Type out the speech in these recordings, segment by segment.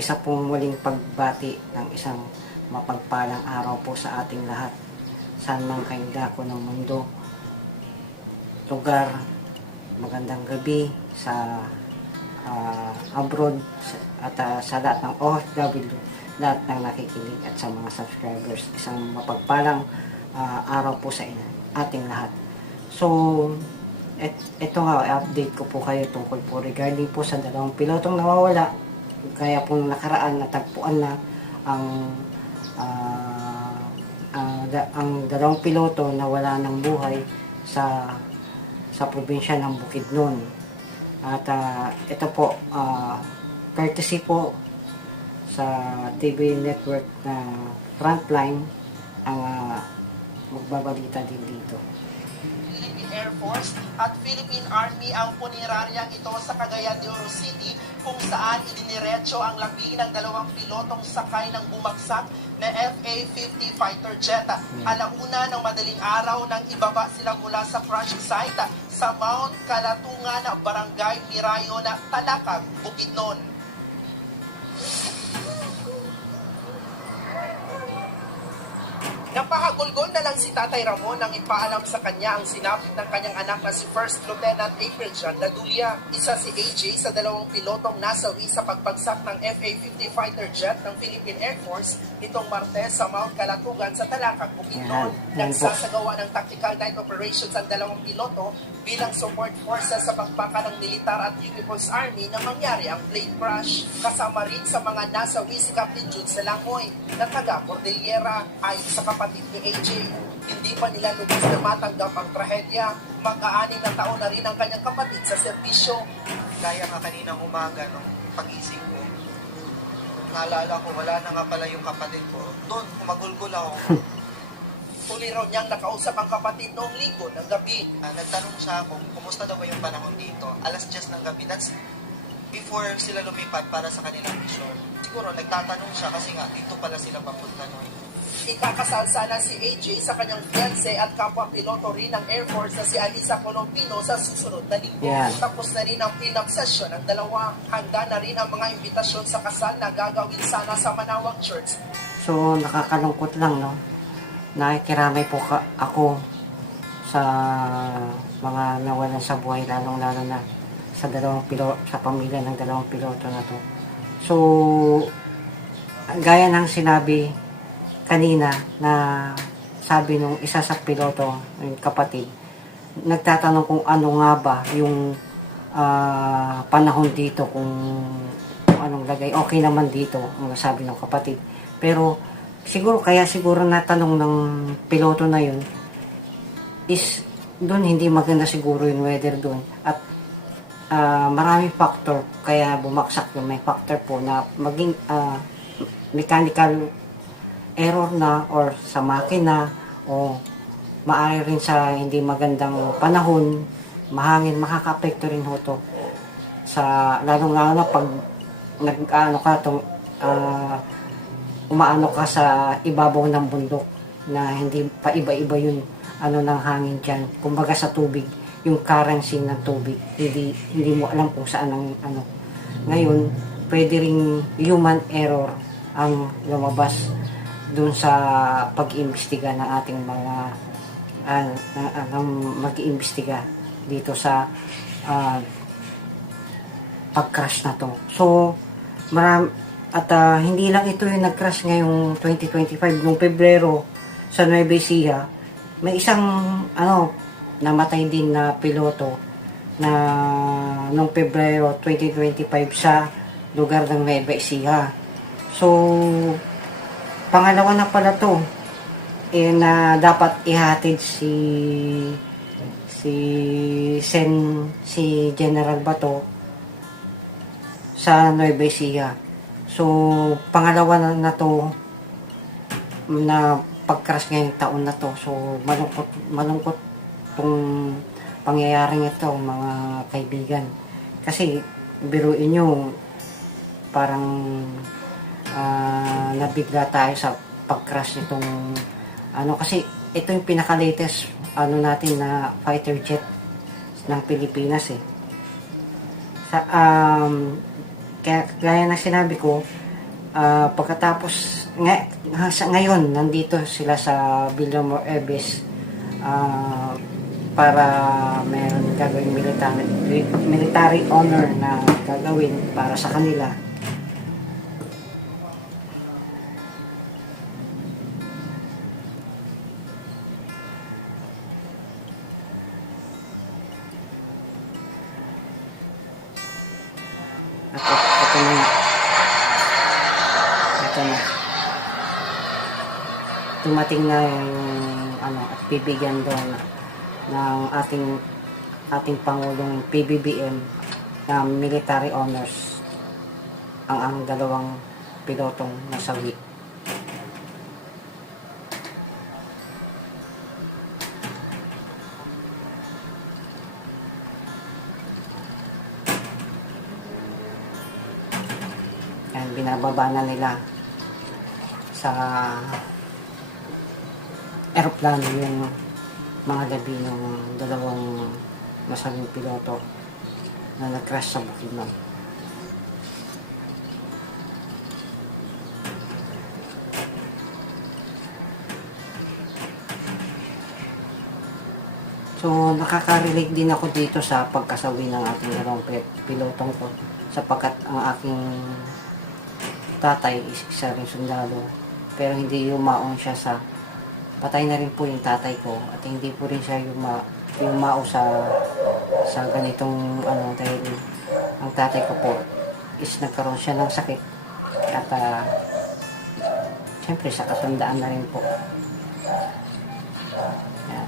isa pong muling pagbati ng isang mapagpalang araw po sa ating lahat. Saan man kayo dako ng mundo, lugar, magandang gabi sa abroad at sa lahat ng OFW, lahat ng nakikinig at sa mga subscribers. Isang mapagpalang araw po sa ating lahat. So, ito nga, update ko po kayo tungkol po regarding po sa dalawang pilotong nawawala. Kaya po nakaraan, natagpuan na ang dalawang piloto na wala ng buhay sa probinsya ng Bukidnon. At ito po, courtesy po sa TV network na Frontline ang magbabalita din dito. Philippine Air Force at Philippine Army ang puniraryang ito sa Cagayan de Oro City, kung saan idiniretso ang labi ng dalawang pilotong sakay ng bumagsak na FA-50 fighter jet. Alauna ng madaling araw nang ibaba sila mula sa crash site sa Mount Calatungan, Barangay Mirayo na Talakag, Bukidnon. Napahagulgol na lang si Tatay Ramon nang ipaalam sa kanya ang sinapit ng kanyang anak na si First Lieutenant April John Dadulia. Isa si AJ sa dalawang pilotong nasawi sa pagbagsak ng FA-50 fighter jet ng Philippine Air Force nitong Martes sa Mount Calatugan sa Talakag, Bukidnon. Nagsasagawa ng tactical night operations ang dalawang piloto bilang support forces sa pagbaka ng militar at People's Army na mangyari ang plane crash. Kasama rin sa mga nasawi si Captain Jun Selangoy na taga Cordillera. Ayon sa kapatid ni AJ, hindi pa nila lubos na matanggap ang trahedya. Mag-aaning na taon na rin ang kanyang kapatid sa serbisyo. Kaya nga kaninang umaga nung pag-isip ko, naalala ko wala na nga pala yung kapatid ko. Doon, kumagulgol ako. Huli raw niyang nakausap ang kapatid noong linggo ng gabi. Nagtanong siya kung kumusta daw ba yung panahon dito. Alas 10 ng gabi. That's before sila lumipad para sa kanilang mission. Siguro nagtatanong siya kasi nga dito pala sila papunta noon. Ikakasal sana si AJ sa kanyang fiancé at kapwa-piloto rin ng Air Force na si Alisa Colombino sa susunod na linggo. Yeah. Tapos na rin ang prenup session ng dalawa. Handa na rin ang mga imbitasyon sa kasal na gagawin sana sa Manawag Church. So, nakakalungkot lang, no? Nakikiramay po ako sa mga nawalan sa buhay, lalong-lalo na sa sa pamilya ng dalawang piloto na to. So, gaya ng sinabi kanina na sabi nung isa sa piloto, yung kapatid, nagtatanong kung ano nga ba yung panahon dito, kung anong lagay. Okay naman dito, ang sabi ng kapatid. Pero siguro natanong ng piloto na yun is doon hindi maganda siguro yung weather doon. At maraming factor kaya bumaksak yung may factor po na maging mechanical error na or sa makina o maaari rin sa hindi magandang panahon, mahangin, makaka-apekto rin ho to sa lalong-lalo pag umaano ka sa ibabaw ng bundok na hindi pa iba-iba yung ng hangin dyan, kumbaga sa tubig, yung currency ng tubig, hindi mo alam kung saan ang ngayon pwede ring human error ang lumabas dun sa pag-iimbestiga ng ating mga mag-iimbestiga dito sa pag-crash na to. So, hindi lang ito yung nag-crash ngayong 2025, noong Pebrero sa Nueva Ecija, may isang namatay din na piloto na noong Pebrero 2025 sa lugar ng Nueva Ecija. So, pangalawa na pala to na dapat ihatid si General Bato sa Nueva Ecija. So, pangalawa na to na pag-crash ngayong taon na to. So, malungkot tong pangyayaring ito, mga kaibigan. Kasi, biruin nyo, parang nabigla tayo sa pag-crash nitong kasi ito yung pinaka-latest natin na fighter jet ng Pilipinas eh. Kaya gaya na sinabi ko, Pagkatapos, ngayon, nandito sila sa Villamor Ebis para meron gagawin military honor na gagawin para sa kanila. Ito na. Tumating na yung at bibigyan doon ng ating Pangulong PBBM na military honors ang dalawang pilotong nasawi. Yan, binababa na nila sa aeroplano yung mga labi ng dalawang nasawing piloto na nag-crash sa Bukidnon. So, nakaka-relate din ako dito sa pagkasawi ng ating dalawang pilotong to sapagkat ang aking tatay is isa rin sundalo pero hindi yumaon siya sa patay na rin po yung tatay ko at hindi po rin siya yumao sa ganitong dahil ang tatay ko po is nagkaroon siya ng sakit at syempre sa katandaan na rin po. Yan.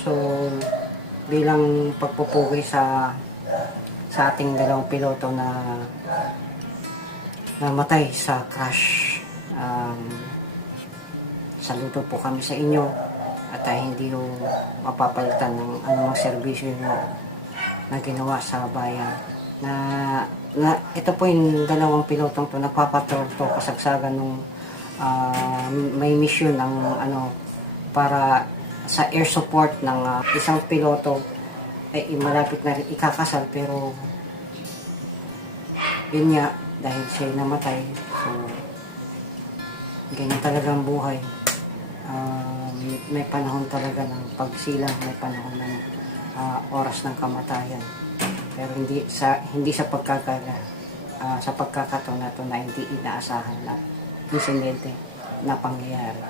So, bilang pagpupugay sa ating dalawang piloto na namatay sa crash, saludo po kami sa inyo at hindi yung mapapalitan ng anumang serbisyo nyo na ginawa sa bayan. Ito po yung dalawang pilotong to nagpapatrol to kasagsagan ng may mission ng para sa air support ng isang piloto malapit na rin ikakasal pero yun nga dahil siya namatay, so ganyan talagang buhay. May panahon talaga ng pagsilang, may panahon ng oras ng kamatayan pero hindi sa pagkakataon na ito na hindi inaasahan na insidente na pangyayari.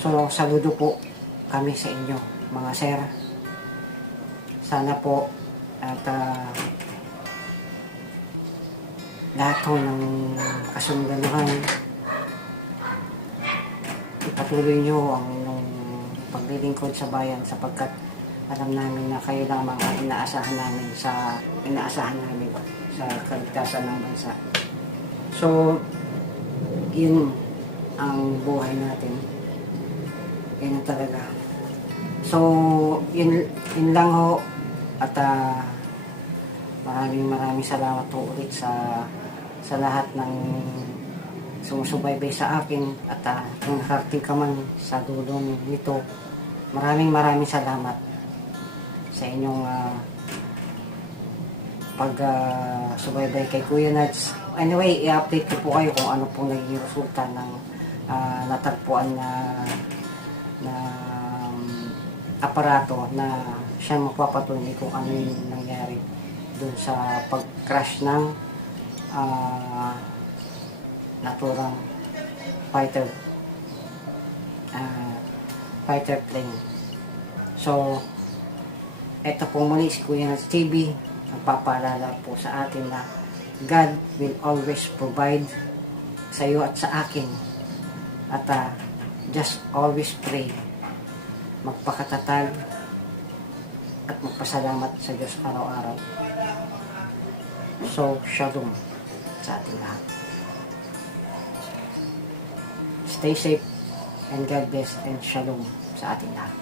So saludo po kami sa inyo mga sir. Sana po at lahat po ng kasundaluhan ipatuloy nyo ang inyong paglilingkod sa bayan sapagkat alam namin na kayo lang mga inaasahan namin sa kaligtasan ng bansa. So yun ang buhay natin. Yan na talaga. So, yun lang ho. At maraming salamat po ulit sa lahat ng sumusubaybay sa akin. At kung nakarating ka man sa dulo nito, maraming salamat sa inyong pag-subaybay kay Kuya Nads. Anyway, i-update ko po kayo kung ano po naging resulta ng natagpuan na aparato na siya magpapatunay kung ano yung nangyari dun sa pag-crash ng naturang fighter plane. So, eto po muli si Kuya Nads TV, nagpapaalala po sa atin na God will always provide sa iyo at sa akin. At just always pray, magpakatatag at magpasalamat sa Diyos araw-araw. So, shalom sa ating lahat. Stay safe and God bless and shalom sa ating lahat.